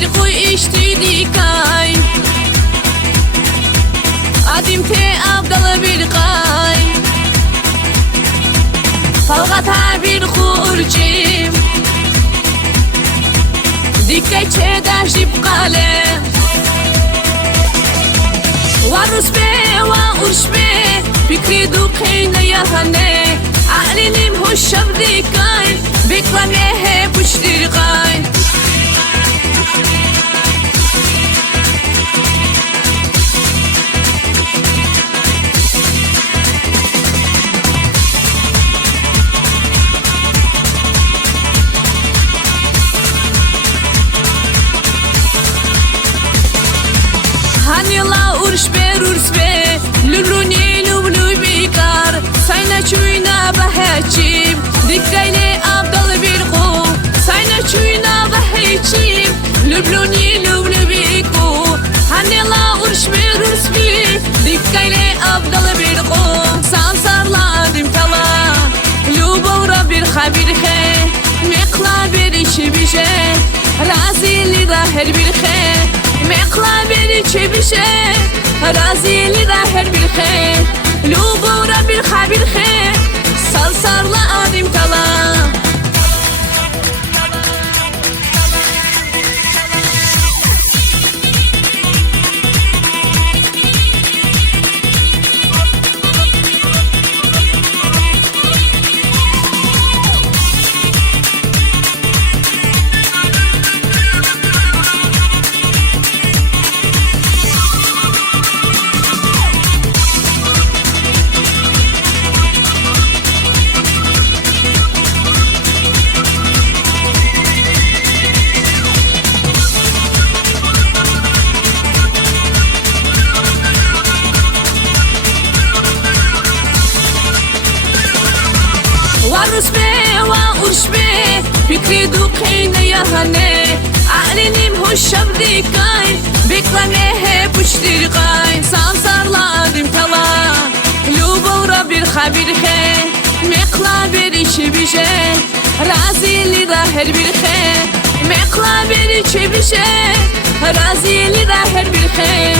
دیر خوی اشتی دیکای عدیم تی عبدال بیرقای فلغت عبیر خورجیم دیکای چه در جیب قاله وروس به و ارش به فکری دو قینه یهنه عقلیم هوش شب دیکای بکلمه پشت دیرقای هنیلا ارش به لولونی لولو بیکار ساینا چوینا بهچیم دیکایلی عبدال بیرقو ساینا چوینا بهچیم لولونی لولو بیکو هنیلا ارش به دیکایلی عبدال بیرقو سانسارلاdım tala любовь bir xabir xe meqla beriçi bişe razili da her bir xe meqla beriçi bişe razili da her bir xe любовь bir xabir xe sansarladım tala وروس به و ارش به فکری دو قینه یهنه عقلیم هوش شب دیکای بکلمه پشت دیرقای سانسارladım tala любовь bir xabir xe meqla beriçi bişe razili da her bir xe meqla beriçi bişe razili da her bir xe